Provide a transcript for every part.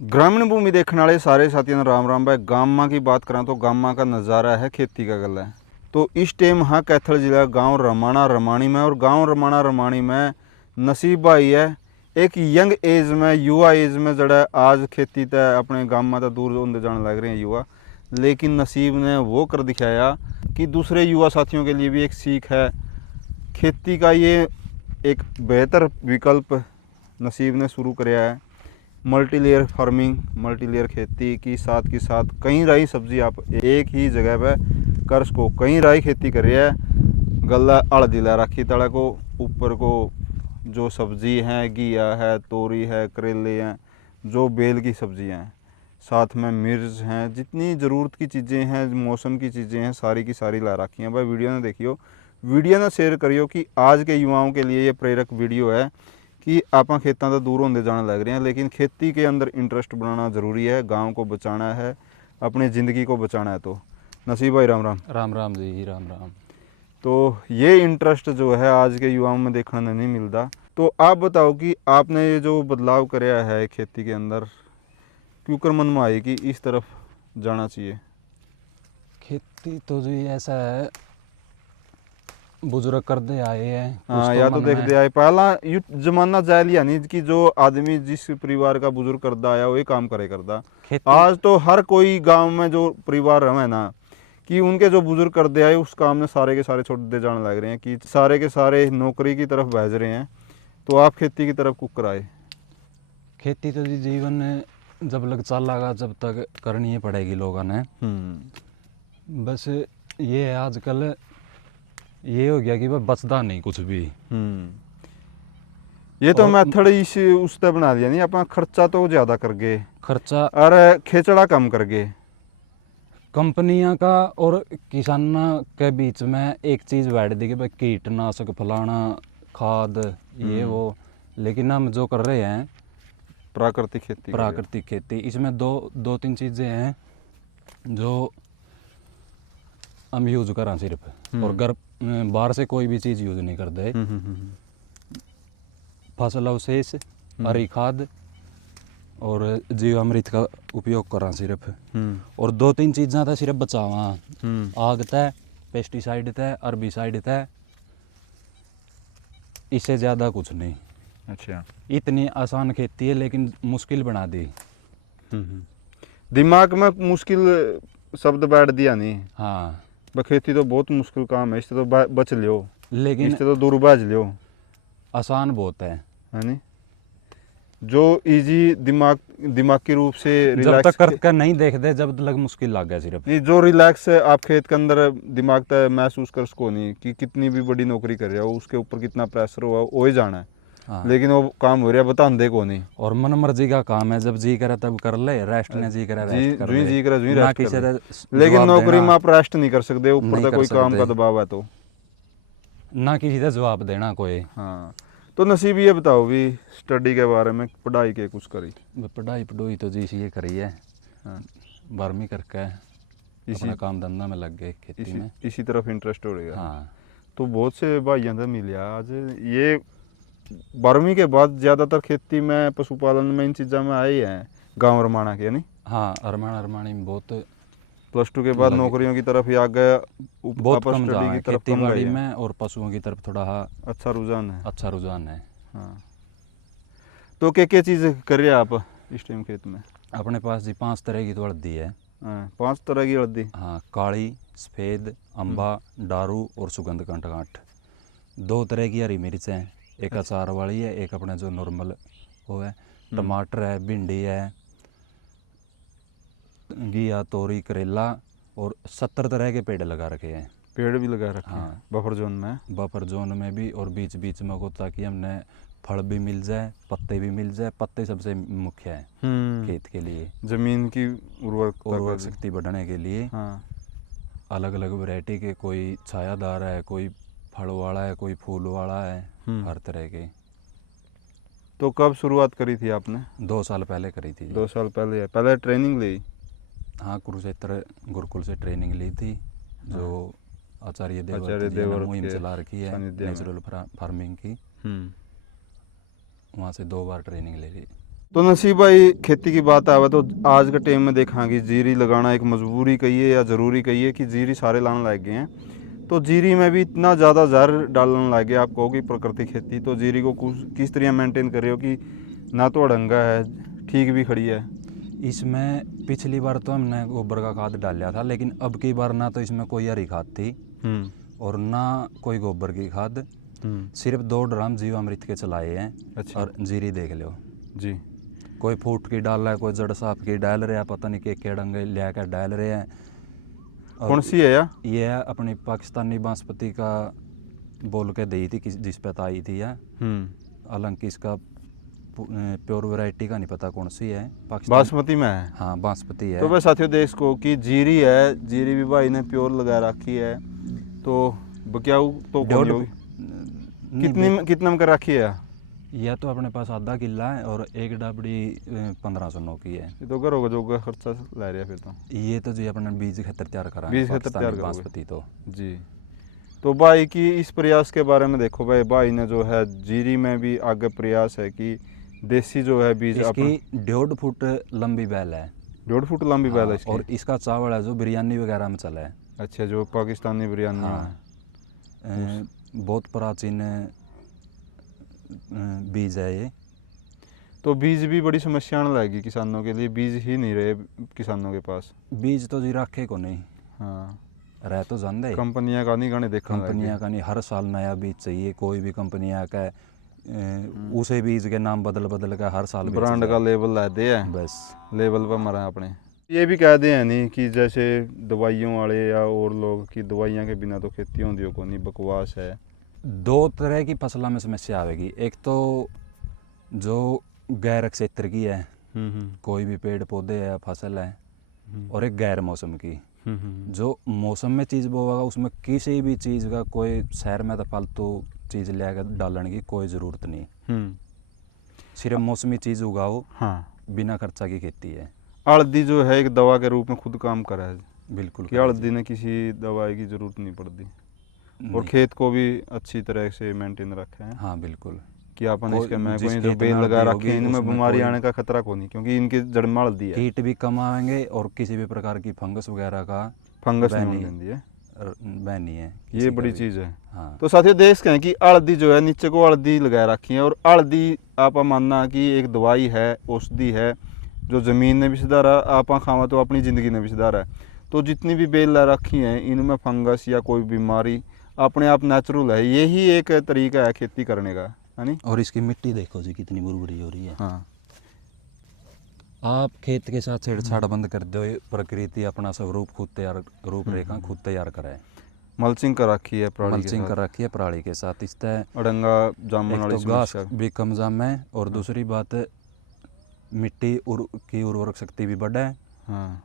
ग्रामीण भूमि देखने वाले सारे साथियों राम राम भाई। गामा की बात करें तो गामा का नज़ारा है खेती का गल है। तो इस टाइम हाँ कैथल जिला गांव रमाणा रमाणी में, और गांव रमाणा रमाणी में नसीब भाई है एक यंग एज में, युवा एज में जड़ा आज खेती तय अपने गांव में तो दूर होंगे जाने लग रहे हैं युवा, लेकिन नसीब ने वो कर दिखाया कि दूसरे युवा साथियों के लिए भी एक सीख है। खेती का ये एक बेहतर विकल्प नसीब ने शुरू कराया है। Multi layer farming, multi layer खेती की साथ कई राई सब्जी आप एक ही जगह पे कर सको। कई राई खेती कर रही है, गला हल्दी ला रखी तड़ा को, ऊपर को जो सब्जी हैं घिया है, तोरी है, करेले हैं, जो बेल की सब्जियां हैं, साथ में मिर्च हैं, जितनी ज़रूरत की चीज़ें हैं, मौसम की चीज़ें हैं, सारी की सारी ला रखी हैं भाई। वीडियो ने देखियो, वीडियो ने शेयर करियो कि आज के युवाओं के लिए ये प्रेरक वीडियो है कि आप खेतों तो दूर होंगे जाने लग रहे हैं, लेकिन खेती के अंदर इंटरेस्ट बनाना ज़रूरी है। गांव को बचाना है, अपनी ज़िंदगी को बचाना है। तो नसीब भाई राम राम। राम राम जी, राम राम। तो ये इंटरेस्ट जो है आज के युवाओं में देखने नहीं मिलता। तो आप बताओ कि आपने ये जो बदलाव कराया है खेती के अंदर, क्यों कर मन में आई कि इस तरफ जाना चाहिए? खेती तो जी ऐसा है, बुजुर्ग करते आए हैं। हाँ, या तो देखते आए पहला यू जमाना जाए लिया नहीं कि जो आदमी जिस परिवार का बुजुर्ग करता आया वही काम करे करता। आज तो हर कोई गांव में जो परिवार रहे ना कि उनके जो बुजुर्ग कर दे आए उस काम में सारे के सारे छोड़ दे जाने लग रहे हैं, कि सारे के सारे नौकरी की तरफ भेज रहे हैं। तो आप खेती की तरफ कुक कराए? खेती तो जी जीवन में जब लग चलेगा जब तक करनी ही पड़ेगी लोगों ने। बस ये है आजकल ये हो गया कि वह बचता नहीं कुछ भी। ये तो मेथड इस उस तरह बना दिया नहीं, अपना खर्चा तो ज़्यादा कर गए, खर्चा और खेचड़ा कम कर गए। कंपनियां का और किसानों के बीच में एक चीज़ बैठ दी कि भाई कीटनाशक फलाना खाद ये वो, लेकिन हम जो कर रहे हैं प्राकृतिक खेती, इसमें दो तीन चीज़ें हैं जो हम यूज करा सिर्फ, और घर बाहर से कोई भी चीज़ यूज नहीं करते। फसल अवशेष, हरी खाद और जीवामृत का उपयोग करा सिर्फ। और दो तीन चीज़ा तो सिर्फ बचावा, आग तय, पेस्टिसाइड तय, अर्बिसाइड तय, इससे ज़्यादा कुछ नहीं। अच्छा, इतनी आसान खेती है लेकिन मुश्किल बना दी। दिमाग में मुश्किल शब्द बैठ दिया नहीं। हाँ, खेती तो बहुत मुश्किल काम है, इससे तो बच लियो, लेकिन इससे तो दूर भाज लियो, आसान बहुत है नहीं? जो इजी दिमागी रूप से जब तक करके नहीं देखते जब तक मुश्किल लग गया सिर्फ नहीं, जो रिलैक्स आप खेत के अंदर दिमाग तक महसूस कर सको नहीं कि कितनी भी बड़ी नौकरी कर रहे हो, उसके ऊपर कितना प्रेशर हुआ वो ही जाना है। हाँ। लेकिन वो काम हो रहा है बताने को नहीं, और मन मर्जी का काम है, जब जी करे तब कर ले, रेस्ट ने जी करे रेस्ट कर ले, जी करे जी ना रेस्ट किसी कर ले। लेकिन नौकरी में आप रेस्ट नहीं कर सकते, ऊपर तक कोई काम का दबाव है तो ना किसी से जवाब देना कोई। हाँ, तो नसीब ये बताओ भी स्टडी के बारे में, पढ़ाई के कुछ करी? पढ़ाई तो जी ये करी है। हाँ, 12वीं करके अपना काम धंधा में लग गए, खेती में इसी तरफ इंटरेस्ट हो गया। हाँ, तो बहुत से भाइयों से मिलिया आज, ये 12वीं के बाद ज़्यादातर खेती में, पशुपालन में, इन चीज़ों में आए हैं गाँव रमाणा के, नहीं? हाँ, अरमानी में बहुत। +2 के बाद नौकरियों की तरफ ही आ गया, बहुत कम स्टडी की तरफ खेती बाड़ी में और पशुओं की तरफ थोड़ा अच्छा रुझान है। हाँ, तो क्या चीज़ कर रहे हैं आप इस टाइम खेत में? अपने पास जी 5 तरह की तो हल्दी है। 5 तरह की हल्दी? हाँ, काली, सफ़ेद, अम्बा, डारू और सुगंध कंटकाठ। 2 तरह की हरी मिर्च है, एक अचार वाली है, एक अपने जो नॉर्मल वो है। टमाटर है, भिंडी है, घिया, तोरी, करेला, और 70 तरह के पेड़ लगा रखे हैं। पेड़ भी लगा रखे हैं? हाँ, बफर जोन में? बफर जोन में भी, और बीच बीच में को, ताकि हमने फल भी मिल जाए, पत्ते भी मिल जाए। पत्ते सबसे मुख्य है खेत के लिए, जमीन की उर्वरक शक्ति बढ़ाने के लिए। हाँ, अलग अलग वैरायटी के, कोई छायादार है, कोई फल वाला है, कोई फूल वाला है, हर तरह के। तो कब शुरुआत करी थी आपने? 2 साल पहले करी थी। 2 साल पहले? पहले ट्रेनिंग ली? हाँ, कुरुक्षेत्र गुरुकुल से ट्रेनिंग ली थी, जो आचार्य देवर मुहिम चला रखी है नेचुरल फार्मिंग की। वहाँ से 2 बार ट्रेनिंग ले ली। तो नसीब भाई, खेती की बात आवे तो आज के टाइम में देखा कि जीरी लगाना एक मजबूरी कहिए या ज़रूरी कहिए कि जीरी सारे लाने लग गए हैं। तो जीरी में भी इतना ज़्यादा जहर डालने लग गए, आप कहो कि प्राकृतिक खेती, तो जीरी को किस तरह मेंटेन कर रहे हो कि ना तो अड़ंगा है, ठीक भी खड़ी है? इसमें पिछली बार तो हमने गोबर का खाद डाला था, लेकिन अब की बार ना तो इसमें कोई हरी खाद थी और ना कोई गोबर की खाद। सिर्फ 2 ड्राम जीवामृत के चलाए हैं। अच्छा। और जीरी देख लो जी। कोई फूट की डाल रहा है, कोई जड़ साफ की डाल रहा है, पता नहीं के डंगे ले कर डाल रहे हैं। और कौन सी है या? ये है अपनी पाकिस्तानी बासमती का बोल के दी थी जिस पे आई थी है। हालांकि इसका प्योर वैरायटी का नहीं पता कौन सी है। पाकिस्तान बासमती में है। हाँ बासमती है। तो भाई साथियों, देश को कि जीरी है, जीरी भी भाई ने प्योर लगा रखी है, तो बक्याऊ तो कौन होगी? कितने में कर रखी है? यह तो अपने पास आधा किला है और एक डाबड़ी 1509 की है। ये तो करोगे जो खर्चा ले रहा है फिर तो। ये तो जी अपने बीज खतर तैयार करा बीज खतर तैयार करोगे बासमती तो जी। तो भाई की इस प्रयास के बारे में देखो भाई ने जो है जीरी में भी आगे प्रयास है कि देसी जो है बीज इसकी 1.5 फुट लंबी बैल है। 1.5 फुट लंबी बैल है इसकी। और इसका चावल है जो बिरयानी वगैरह में चला है। अच्छा, जो पाकिस्तानी बिरयानी हाँ। बहुत प्राचीन बीज है ये। तो बीज भी बड़ी समस्या आने लगेगी किसानों के लिए, बीज ही नहीं रहे किसानों के पास। बीज तो जी रखे को नहीं। हाँ, रह तो जानते कंपनियां का नहीं गाने देखने कंपनियां का नहीं, हर साल नया बीज चाहिए। कोई भी कंपनियां का उसे बीज के नाम बदल कर हर साल ब्रांड का लेबल ला दे है, बस लेबल पर मरा अपने। ये भी कह दे हैं नहीं कि जैसे दवाइयों वाले या और लोग की दवाइयाँ के बिना तो खेती होती को नहीं, बकवास है। 2 तरह की फसलों में समस्या आएगी। एक तो जो गैर क्षेत्र की है, कोई भी पेड़ पौधे है फसल है, और एक गैर मौसम की। जो मौसम में चीज़ बोगा उसमें किसी भी चीज़ का कोई शहर में तो फालतू चीज़ लेकर डालने की कोई ज़रूरत नहीं। सिर्फ मौसमी चीज़ उगाओ। हाँ, बिना खर्चा की खेती है। हल्दी जो है एक दवा के रूप में खुद काम करा है। बिल्कुल कि हल्दी ने किसी दवाई की ज़रूरत नहीं पड़ती और खेत को भी अच्छी तरह से मेंटेन रखा है। हाँ बिल्कुल। कि अपन इसके में कोई जो बेल लगा रखे हैं इनमें बीमारी आने का खतरा को नहीं, क्योंकि इनकी जड़ में हल्दी है। कीट भी कम आएंगे और किसी भी प्रकार की फंगस वगैरह का फंगस नहीं होती है, बैन नहीं है। ये बड़ी चीज़ है। हाँ। तो साथियों देश कहें कि हल्दी जो है नीचे को हल्दी लगा रखी है, और हल्दी आप मानना कि एक दवाई है, औषधि है, जो ज़मीन ने भी सुधारा, आप खावा तो अपनी ज़िंदगी ने भी सुधारा है। तो जितनी भी बेल ला रखी हैं इनमें फंगस या कोई बीमारी अपने आप नेचुरल है। यही एक तरीका है खेती करने का, है नहीं? और इसकी मिट्टी देखो जी कितनी बुरबुरी हो रही है। हाँ, आप खेत के साथ छेड़छाड़ बंद कर दो, प्रकृति अपना सब रूपरेखा खुद तैयार करे। मल्चिंग कर रखी है, मल्चिंग कर रखी है पराली के साथ। इस तरह अड़ंगा जामन वाली एक तो घास समस्या भी कम जामे और दूसरी बात मिट्टी की उर्वरक शक्ति भी बढ़े। हाँ,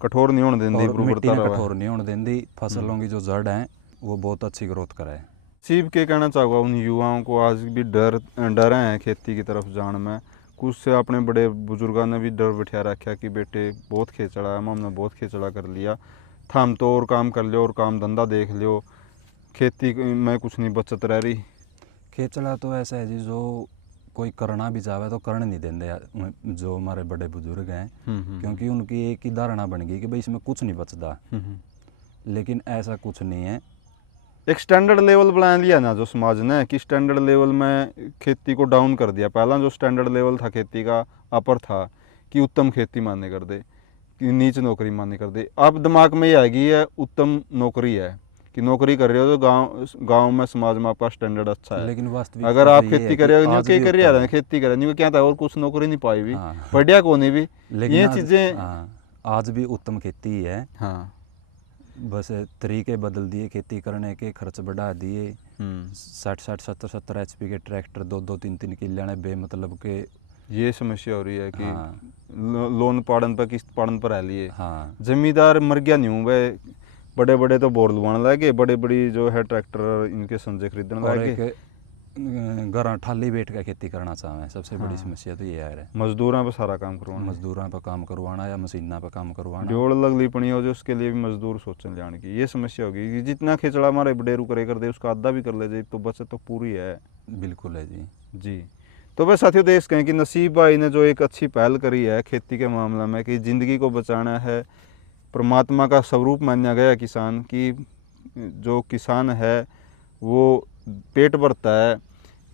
कठोर नहीं होने देंदी, और मिट्टी ने कठोर नहीं होने देंदी। फसलों की जो जड़ है वो बहुत अच्छी ग्रोथ करे। सीब के कहना चाहूँगा उन युवाओं को आज भी डर हैं खेती की तरफ जाने में। कुछ से अपने बड़े बुजुर्गों ने भी डर बिठा रखा कि बेटे बहुत खेचड़ा है, हमने बहुत खेचड़ा कर लिया, थाम तो और काम कर लियो और काम धंधा देख लियो, खेती में कुछ नहीं बचत रह रही। खेचड़ा तो ऐसा है जी जो कोई करना भी चाहे तो करने नहीं देंगे जो हमारे बड़े बुजुर्ग हैं, क्योंकि उनकी एक ही धारणा बन गई कि भाई इसमें कुछ नहीं बचता। लेकिन ऐसा कुछ नहीं है। एक स्टैंडर्ड लेवल बना लिया ना जो समाज ने, कि स्टैंडर्ड लेवल में खेती को डाउन कर दिया। पहला जो स्टैंडर्ड लेवल था खेती का अपर था कि उत्तम खेती मान्य कर दे, कि नीच नौकरी मान्य कर दे। अब दिमाग में ये आ गई है उत्तम नौकरी है, कि नौकरी कर रहे हो तो गांव में समाज में आपका स्टैंडर्ड अच्छा है। लेकिन वास्तविक अगर आप खेती कर रहे हो, क्या कर रहे हैं, खेती कर रहे हैं क्या था, और कुछ नौकरी नहीं पाई भी, बढ़िया को नहीं भी, ये चीज़ें आज भी उत्तम खेती है। हाँ, बस तरीके बदल दिए खेती करने के, खर्च बढ़ा दिए। 60 70 HP के ट्रैक्टर 2 3 किले ने बेमतलब के। ये समस्या हो रही है कि लोन पाड़न पर किस्त पाड़न पर आ लिए। हाँ, जमींदार मर गया नहीं हूँ भाई, बड़े बड़े तो बोर लुवाने लगे, बड़े बड़ी जो है ट्रैक्टर इनके संजय खरीदने लगे। घर ठाली बैठ कर खेती करना चाहें, सबसे बड़ी समस्या तो ये है। मजदूरों पर सारा काम करवाना, मजदूरों पर काम करवाना या मशीनों पर काम करवाना। जोड़ लगली पड़ी हो जो उसके लिए भी मजदूर सोचने जाने की, ये समस्या होगी कि जितना खेचड़ा हमारे बडेरू करे कर दे उसका आधा भी कर ले जाए तो बचत तो पूरी है। बिल्कुल है जी। जी, तो वह साथियों देश कहें कि नसीब भाई ने जो एक अच्छी पहल करी है खेती के मामले में कि ज़िंदगी को बचाना है, परमात्मा का स्वरूप माना गया किसान की, जो किसान है वो पेट भरता है,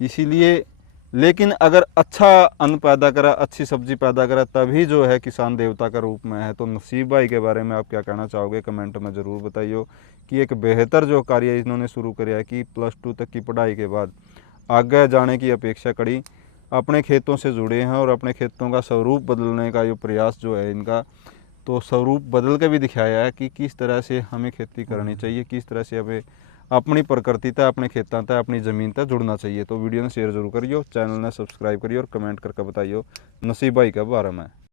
इसीलिए लेकिन अगर अच्छा अन्न पैदा करा, अच्छी सब्जी पैदा करा, तभी जो है किसान देवता का रूप में है। तो नसीब भाई के बारे में आप क्या कहना चाहोगे, कमेंट में ज़रूर बताइए कि एक बेहतर जो कार्य इन्होंने शुरू किया है कि +2 तक की पढ़ाई के बाद आगे जाने की अपेक्षा करी, अपने खेतों से जुड़े हैं और अपने खेतों का स्वरूप बदलने का जो प्रयास जो है इनका, तो स्वरूप बदल के भी दिखाया है कि किस तरह से हमें खेती करनी चाहिए, किस तरह से हमें अपनी प्रकृति तक, अपने खेतों तक, अपनी ज़मीन तक जुड़ना चाहिए। तो वीडियो ने शेयर जरूर करियो, चैनल ने सब्सक्राइब करियो और कमेंट करके बताइयो नसीब भाई के बारे में।